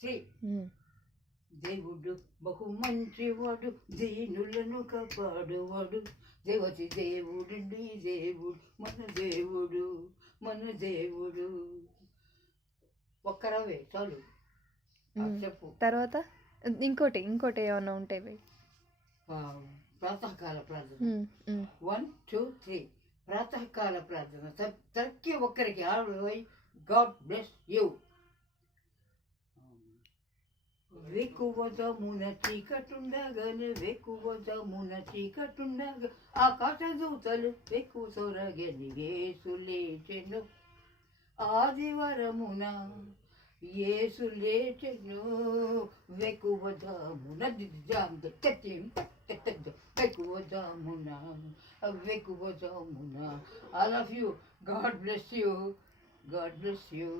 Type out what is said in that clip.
Three. ఉమ్. దేవుడు బహు మంచివాడు, దీనులను కాపాడువాడు, దేవతి దేవుడండి దేవుడు, మన దేవుడు, మన దేవుడు. ఒక్కరవే చాలు. చెప్పు. తర్వాత ఇంకోటి ఏమన్నా ఉంటాయి. ప్రాతకాల ప్రార్థన 1 2 3. ప్రాతకాల ప్రార్థన ప్రతి ఒక్కరికి. God bless you. వేకువజామున చీకటుండగానే, వేకువజామున చీకటుండగా ఆకాశ దూతలు వేకు సొరగని యేసు లేచెను. ఆదివారమున యేసు లేచెను. వేకువజామున వేకువజామున వేకువజామున. I love you. God bless you. God bless you.